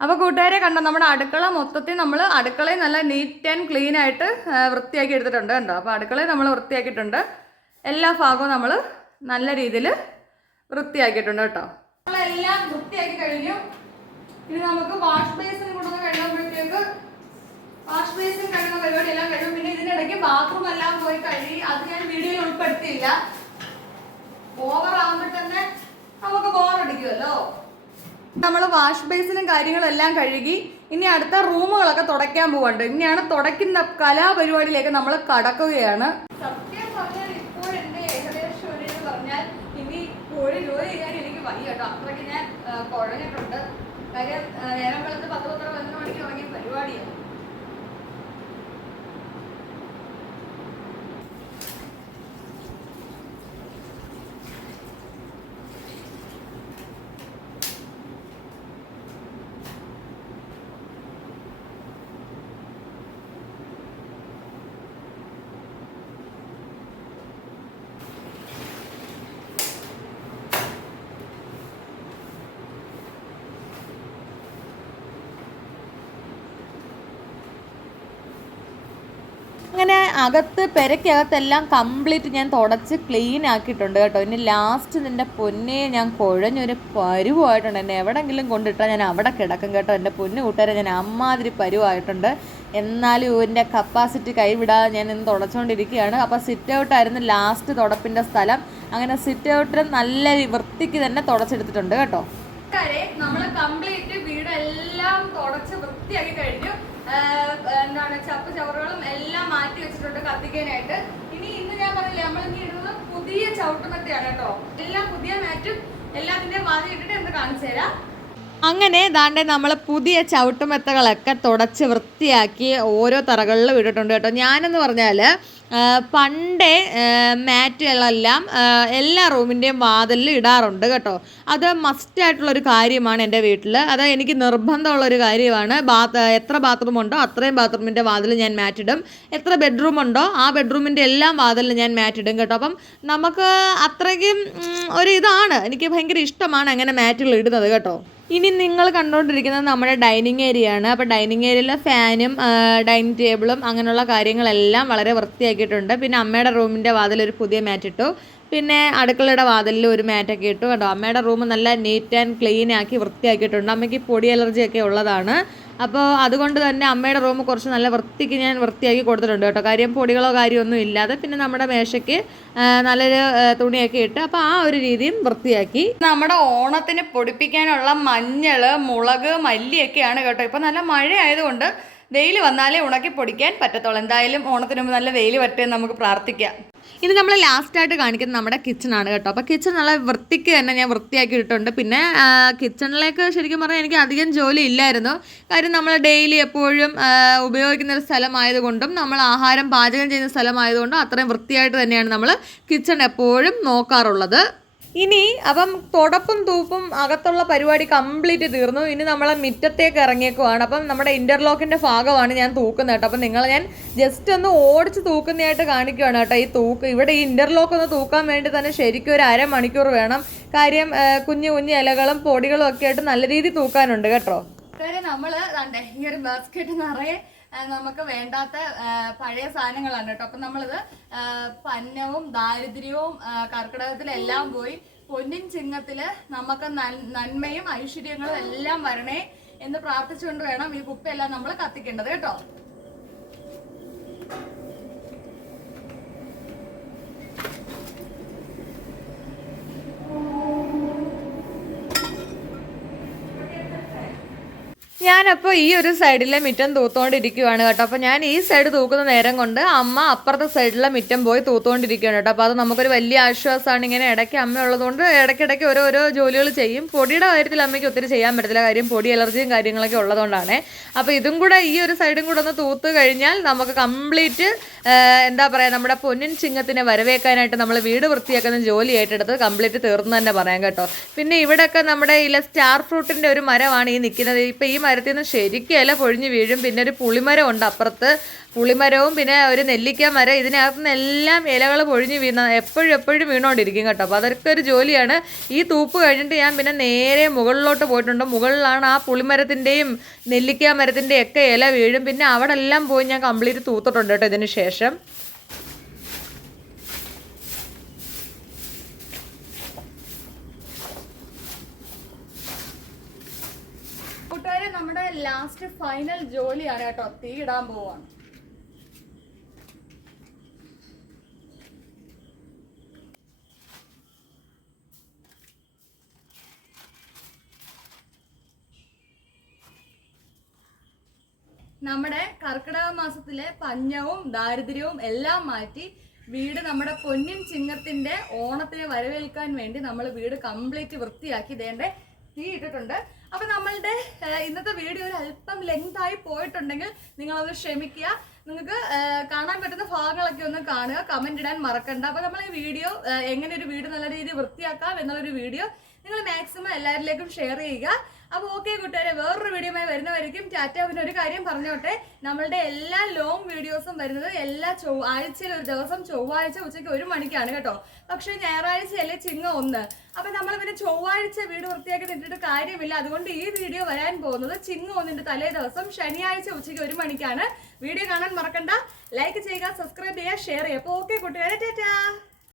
അപ്പോൾ കൂട്ടുകാരെ കണ്ടോ നമ്മുടെ അടുക്കള മൊത്തത്തിൽ നമ്മൾ അടുക്കളയിൽ നല്ല നീറ്റ് ആൻഡ് ക്ലീൻ ആയിട്ട് വൃത്തിയാക്കി എടുത്തിട്ടുണ്ട് കണ്ടോ. അപ്പോൾ അടുക്കളയിൽ നമ്മൾ വൃത്തിയാക്കിയിട്ടുണ്ട്. എല്ലാ ഭാഗവും നമ്മൾ നല്ല രീതിയിൽ വൃത്തിയാക്കിയിട്ടുണ്ട് കേട്ടോ. നമ്മളെല്ലാം വൃത്തിയാക്കി കഴിഞ്ഞു. ഇനി നമുക്ക് വാഷ് ബേസിൻ കൊണ്ടുവന്ന് കഴിയുമ്പോഴത്തേക്ക് വാഷ് ബേസിൻ കഴിയുന്ന പരിപാടി എല്ലാം കഴിയും പിന്നെ ഇതിനിടയ്ക്ക് ബാത്റൂം എല്ലാം പോയി കഴുകി അത് ഞാൻ വീഡിയോയിൽ ഉൾപ്പെടുത്തിയില്ല. ഓവർ ആകുമ്പോൾ തന്നെ നമുക്ക് ബോറടിക്കുമല്ലോ നമ്മൾ വാഷ് ബേസിനും കാര്യങ്ങളും എല്ലാം കഴുകി ഇനി അടുത്ത റൂമുകളൊക്കെ തുടയ്ക്കാൻ പോവുണ്ട് ഇനിയാണ് തുടയ്ക്കുന്ന കലാപരിപാടിയിലേക്ക് നമ്മൾ കടക്കുകയാണ്. സത്യം പറഞ്ഞാൽ ഇപ്പോൾ എന്റെ ഏകദേശം ഒരു ഇത് പറഞ്ഞാൽ ഇനി ഒരു ജോലി ചെയ്യാൻ എനിക്ക് വയ്യ കേട്ടോ അത്രയ്ക്ക് ഞാൻ കുഴഞ്ഞിട്ടുണ്ട്. കാര്യം നേരം വെളുത്ത് പത്ത് പത്തര പതിനൊന്ന് മണിക്ക് തുടങ്ങിയ പരിപാടിയാണ് അങ്ങനെ അകത്ത് പെരക്കകത്തെല്ലാം കംപ്ലീറ്റ് ഞാൻ തുടച്ച് ക്ലീൻ ആക്കിയിട്ടുണ്ട് കേട്ടോ. ഇനി ലാസ്റ്റ് നിന്റെ പൊന്നെ ഞാൻ കുഴഞ്ഞൊരു പരുവായിട്ടുണ്ട്. എന്നെ എവിടെങ്കിലും കൊണ്ടിട്ടാൽ ഞാൻ അവിടെ കിടക്കും കേട്ടോ. എന്റെ പൊന്നു കൂട്ടുകാരെ ഞാൻ അമ്മാതിരി പരുവായിട്ടുണ്ട്. എന്നാലും എന്റെ കപ്പാസിറ്റി കൈവിടാതെ ഞാൻ ഇന്ന് തുടച്ചുകൊണ്ടിരിക്കുകയാണ് അപ്പോൾ സിറ്റ് ഔട്ടായിരുന്നു ലാസ്റ്റ് തുടപ്പിന്റെ സ്ഥലം. അങ്ങനെ സിറ്റ് ഔട്ടിൽ നല്ല വൃത്തിക്ക് തന്നെ തുടച്ചെടുത്തിട്ടുണ്ട് കേട്ടോ. നമ്മൾ കംപ്ലീറ്റ് വീടെല്ലാം തുടച്ച് വൃത്തിയാക്കി കഴിഞ്ഞു. എന്താണ് ചപ്പ് ചവറുകളും എല്ലാം മാറ്റി വെച്ചിട്ടുണ്ട് കത്തിക്കാനായിട്ട്. ഇനി ഇന്ന് ഞാൻ പറഞ്ഞില്ലേ നമ്മൾ ഇനി ഇടുന്നത് പുതിയ ചവിട്ടുമത്തയാണ് കേട്ടോ. എല്ലാം പുതിയ മാറ്റും എല്ലാത്തിന്റെയും വാതി ഇട്ടിട്ട് എന്ന് കാണിച്ചു തരാം. അങ്ങനെ ദാണ്ടെ നമ്മൾ പുതിയ ചവിട്ടുമെത്തകളൊക്കെ തുടച്ച് വൃത്തിയാക്കി ഓരോ തറകളിലും ഇട്ടിട്ടുണ്ട് കേട്ടോ. ഞാനെന്ന് പറഞ്ഞാൽ പണ്ടേ മാറ്റുകളെല്ലാം എല്ലാ റൂമിന്റെയും വാതിലിൽ ഇടാറുണ്ട് കേട്ടോ. അത് മസ്റ്റായിട്ടുള്ളൊരു കാര്യമാണ് എന്റെ വീട്ടിൽ അത് എനിക്ക് നിർബന്ധമുള്ളൊരു കാര്യമാണ്. ബാത്ത് എത്ര ബാത്റൂം ഉണ്ടോ അത്രയും ബാത്റൂമിന്റെ വാതിൽ ഞാൻ മാറ്റിടും. എത്ര ബെഡ്റൂം ഉണ്ടോ ആ ബെഡ്റൂമിന്റെ എല്ലാം വാതിലിൽ ഞാൻ മാറ്റിടും കേട്ടോ. അപ്പം നമുക്ക് അത്രയ്ക്കും ഒരു ഇതാണ്. എനിക്ക് ഭയങ്കര ഇഷ്ടമാണ് അങ്ങനെ മാറ്റുകൾ ഇടുന്നത് കേട്ടോ. ഇനി നിങ്ങൾ കണ്ടുകൊണ്ടിരിക്കുന്നത് നമ്മുടെ ഡൈനിങ് ഏരിയ ആണ് അപ്പോൾ ഡൈനിങ് ഏരിയയിലെ ഫാനും ഡൈനിങ് ടേബിളും അങ്ങനെയുള്ള കാര്യങ്ങളെല്ലാം വളരെ വൃത്തിയാക്കിയിട്ടുണ്ട്. പിന്നെ അമ്മയുടെ റൂമിന്റെ വാതിൽ ഒരു പുതിയ മാറ്റ് ഇട്ടു. പിന്നെ അടുക്കളയുടെ വാതിലിൽ ഒരു മാറ്റൊക്കെ ഇട്ടു. കേട്ടോ അമ്മയുടെ റൂം നല്ല നീറ്റ് ആൻഡ് ക്ലീൻ ആക്കി വൃത്തിയാക്കിയിട്ടുണ്ട്. അമ്മയ്ക്ക് പൊടി അലർജിയൊക്കെ ഉള്ളതാണ്. അപ്പോൾ അതുകൊണ്ട് തന്നെ അമ്മയുടെ റൂം കുറച്ച് നല്ല വൃത്തിക്ക് ഞാൻ വൃത്തിയാക്കി കൊടുത്തിട്ടുണ്ട് കേട്ടോ. കാര്യം പൊടികളോ കാര്യമൊന്നും ഇല്ലാതെ പിന്നെ നമ്മുടെ മേശയ്ക്ക് നല്ലൊരു തുണിയൊക്കെ ഇട്ട് അപ്പോൾ ആ ഒരു രീതിയും വൃത്തിയാക്കി. നമ്മുടെ ഓണത്തിന് പൊടിപ്പിക്കാനുള്ള മഞ്ഞൾ മുളക് മല്ലിയൊക്കെയാണ് കേട്ടോ. ഇപ്പോൾ നല്ല മഴ ആയതുകൊണ്ട് വെയിൽ വന്നാലേ ഉണക്കി പൊടിക്കാൻ പറ്റത്തുള്ളൂ. എന്തായാലും ഓണത്തിന് മുമ്പ് നല്ല വെയിൽ വരട്ടെ നമുക്ക് പ്രാർത്ഥിക്കാം. ഇത് നമ്മൾ ലാസ്റ്റായിട്ട് കാണിക്കുന്നത് നമ്മുടെ കിച്ചണാണ് കേട്ടോ. അപ്പോൾ കിച്ചൺ നല്ല വൃത്തിക്ക് തന്നെ ഞാൻ വൃത്തിയാക്കി ഇട്ടിട്ടുണ്ട് പിന്നെ കിച്ചണിലേക്ക് ശരിക്കും പറഞ്ഞാൽ എനിക്ക് അധികം ജോലി ഇല്ലായിരുന്നു. കാര്യം നമ്മൾ ഡെയിലി എപ്പോഴും ഉപയോഗിക്കുന്ന ഒരു സ്ഥലമായതുകൊണ്ടും നമ്മൾ ആഹാരം പാചകം ചെയ്യുന്ന സ്ഥലമായതുകൊണ്ടും അത്രയും വൃത്തിയായിട്ട് തന്നെയാണ് നമ്മൾ കിച്ചൺ എപ്പോഴും നോക്കാറുള്ളത്. ഇനി അപ്പം തുടപ്പും തൂപ്പും അകത്തുള്ള പരിപാടി കംപ്ലീറ്റ് തീർന്നു. ഇനി നമ്മളെ മുറ്റത്തേക്ക് ഇറങ്ങിയേക്കുവാണ്. അപ്പം നമ്മുടെ ഇന്റർലോക്കിന്റെ ഭാഗമാണ് ഞാൻ തൂക്കുന്നത് കേട്ടോ. അപ്പം നിങ്ങൾ ഞാൻ ജസ്റ്റ് ഒന്ന് ഓടിച്ച് തൂക്കുന്നതായിട്ട് കാണിക്കുകയാണ് കേട്ടോ ഈ തൂക്ക്. ഇവിടെ ഈ ഇന്റർലോക്ക് ഒന്ന് തൂക്കാൻ വേണ്ടി തന്നെ ശരിക്കും ഒരു അരമണിക്കൂർ വേണം. കാര്യം കുഞ്ഞു കുഞ്ഞു ഇലകളും പൊടികളും ഒക്കെ ആയിട്ട് നല്ല രീതിയിൽ തൂക്കാനുണ്ട് കേട്ടോ. നമ്മൾ ഈ ഒരു ബാസ്ക്കറ്റ് നിറയെ നമുക്ക് വേണ്ടാത്ത പഴയ സാധനങ്ങളാണ് കേട്ടോ. അപ്പൊ നമ്മളിത് പന്നവും ദാരിദ്ര്യവും കർക്കിടകത്തിലെല്ലാം പോയി പൊന്നിൻ ചിങ്ങത്തിൽ നമുക്ക് നന്മയും ഐശ്വര്യങ്ങളും എല്ലാം വരണേ എന്ന് പ്രാർത്ഥിച്ചുകൊണ്ട് വേണം ഈ കുപ്പയെല്ലാം നമ്മൾ കത്തിക്കേണ്ടത് കേട്ടോ. ഞാനപ്പോൾ ഈ ഒരു സൈഡിലെ മിറ്റം തൂത്തോണ്ടിരിക്കുവാണ് കേട്ടോ. അപ്പോൾ ഞാൻ ഈ സൈഡ് തൂക്കുന്ന നേരം കൊണ്ട് അമ്മ അപ്പുറത്തെ സൈഡിലെ മിറ്റം പോയി തൂത്തുകൊണ്ടിരിക്കുകയാണ് കേട്ടോ. അപ്പോൾ അത് നമുക്കൊരു വലിയ ആശ്വാസമാണ്. ഇങ്ങനെ ഇടയ്ക്ക് അമ്മ ഉള്ളതുകൊണ്ട് ഇടയ്ക്കിടയ്ക്ക് ഓരോരോ ജോലികൾ ചെയ്യും. പൊടിയുടെ കാര്യത്തിൽ അമ്മയ്ക്ക് ഒത്തിരി ചെയ്യാൻ പറ്റത്തില്ല. കാര്യം പൊടി അലർജിയും കാര്യങ്ങളൊക്കെ ഉള്ളതുകൊണ്ടാണ്. അപ്പോൾ ഇതും കൂടെ ഈ ഒരു സൈഡും കൂടെ ഒന്ന് തൂത്ത് കഴിഞ്ഞാൽ നമുക്ക് കംപ്ലീറ്റ് എന്താ പറയുക നമ്മുടെ പൊന്നിൻ ചിങ്ങത്തിനെ വരവേക്കാനായിട്ട് നമ്മൾ വീട് വൃത്തിയാക്കുന്ന ജോലി ഏറ്റെടുത്ത് കംപ്ലീറ്റ് തീർന്നു തന്നെ പറയാം കേട്ടോ. പിന്നെ ഇവിടെയൊക്കെ നമ്മുടെ ഇല സ്റ്റാർ ഫ്രൂട്ടിന്റെ ഒരു മരമാണ് ഈ നിൽക്കുന്നത്. ഇപ്പം ഈ മരത്തിൽ നിന്ന് ശരിക്കും ഇല പൊഴിഞ്ഞ് വീഴും. പിന്നെ ഒരു പുളിമരം ഉണ്ട് അപ്പുറത്ത്. പുളിമരവും പിന്നെ ഒരു നെല്ലിക്ക മരം. ഇതിനകത്ത് നിന്ന് എല്ലാം ഇലകൾ പൊഴിഞ്ഞ് വീണ എപ്പോഴും എപ്പോഴും വീണുകൊണ്ടിരിക്കും കേട്ടോ. അപ്പോൾ അതൊക്കെ ഒരു ജോലിയാണ്. ഈ തൂപ്പ് കഴിഞ്ഞിട്ട് ഞാൻ പിന്നെ നേരെ മുകളിലോട്ട് പോയിട്ടുണ്ട്. മുകളിലാണ് ആ പുളിമരത്തിന്റെയും നെല്ലിക്ക മരത്തിന്റെയും ഒക്കെ ഇല വീഴും. പിന്നെ അവിടെ എല്ലാം പോയി ഞാൻ കംപ്ലീറ്റ് തൂത്തിട്ടുണ്ട് കേട്ടോ ഇതിന് ശേഷം കൂട്ടുകാരെ നമ്മുടെ ലാസ്റ്റ് ഫൈനൽ ജോലിയാണ് കേട്ടോ. തീ ഇടാൻ പോവാണ്. നമ്മുടെ കർക്കിടക മാസത്തിലെ പഞ്ഞവും ദാരിദ്ര്യവും എല്ലാം മാറ്റി വീട് നമ്മുടെ പൊന്നിൻ ചിങ്ങത്തിന്റെ ഓണത്തിനെ വരവേൽക്കാൻ വേണ്ടി നമ്മൾ വീട് കംപ്ലീറ്റ് വൃത്തിയാക്കി ഇതേണ്ട തീ ഇട്ടിട്ടുണ്ട്. അപ്പൊ നമ്മളുടെ ഇന്നത്തെ വീഡിയോ ഒരു അല്പം ലെങ്ത് ആയി പോയിട്ടുണ്ടെങ്കിൽ നിങ്ങൾ അത് ക്ഷമിക്കുക. നിങ്ങൾക്ക് കാണാൻ പറ്റുന്ന ഭാഗങ്ങളൊക്കെ ഒന്ന് കാണുക കമന്റ് ഇടാൻ മറക്കണ്ട. അപ്പൊ നമ്മൾ ഈ വീഡിയോ എങ്ങനെ ഒരു വീട് നല്ല രീതിയിൽ വൃത്തിയാക്കാം എന്നുള്ളൊരു വീഡിയോ നിങ്ങൾ മാക്സിമം എല്ലാവരിലേക്കും ഷെയർ ചെയ്യുക. അപ്പോൾ ഓക്കെ കൂട്ടുകാരെ വേറൊരു വീഡിയോയുമായി വരുന്നവരിക്കും ടാറ്റ പിന്നെ ഒരു കാര്യം പറഞ്ഞോട്ടെ. നമ്മളുടെ എല്ലാ ലോങ് വീഡിയോസും വരുന്നത് എല്ലാ ആഴ്ചയിൽ ഒരു ദിവസം ചൊവ്വാഴ്ച ഉച്ചയ്ക്ക് ഒരു മണിക്കാണ് കേട്ടോ. പക്ഷേ ഞായറാഴ്ചയല്ലേ ചിങ്ങ ഒന്ന്. അപ്പൊ നമ്മൾ പിന്നെ ചൊവ്വാഴ്ച വീട് വൃത്തിയാക്കി നിന്നിട്ട് കാര്യമില്ല. അതുകൊണ്ട് ഈ വീഡിയോ വരാൻ പോകുന്നത് ചിങ്ങ ഒന്നിന്റെ തലേ ദിവസം ശനിയാഴ്ച ഉച്ചയ്ക്ക് ഒരു മണിക്കാണ്. വീഡിയോ കാണാൻ മറക്കണ്ട. ലൈക്ക് ചെയ്യുക സബ്സ്ക്രൈബ് ചെയ്യുക ഷെയർ ചെയ്യുക. അപ്പോൾ ഓക്കെ കൂട്ടുകാരെ ടാറ്റാ!